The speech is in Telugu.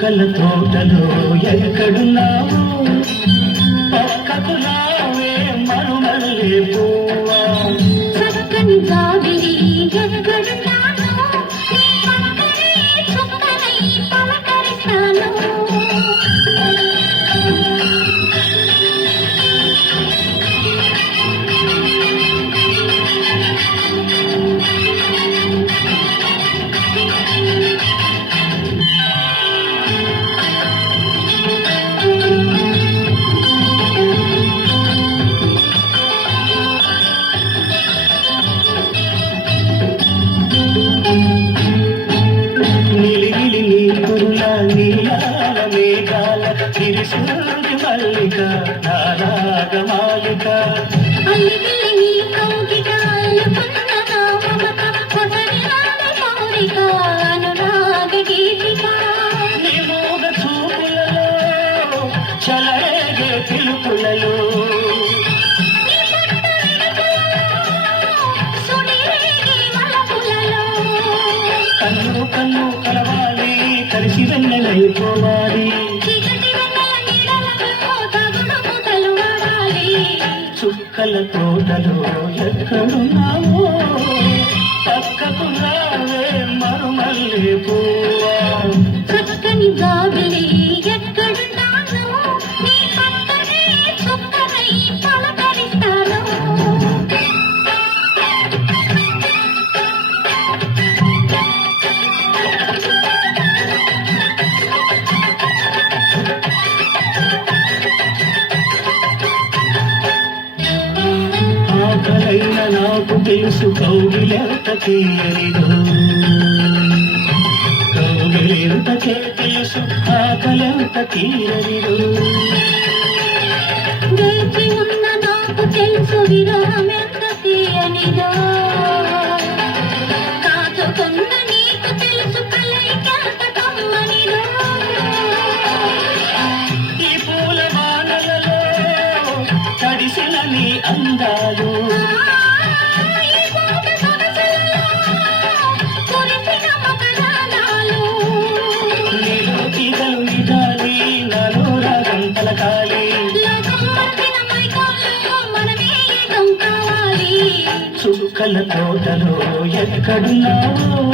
మొక్కల తోటలో ఎక్కడున్నావు? పక్కకు మేఘాల తిరిసూరి మల్లిక నారాగ మాలిక అల్లిగిల్లి పిలుపులలో కలిసి చుక్కల తోటలో ఎక్కడున్నావో పక్కకు రావే మరుమల్లే పువ్వా. చక్కని ఎక్కడున్నాను? నీ పక్కనే చుక్కనై పలకరిస్తాను. నాకు తెలుసు కౌగిలెంత తీయనిదో కౌగిలెంతకే తెలుసు ఆకలెంత తీయనిదో వేచి ఉన్న నాకు తెలుసు విరహమెంత చుక్కల తోటలో ఎక్కడున్నావు?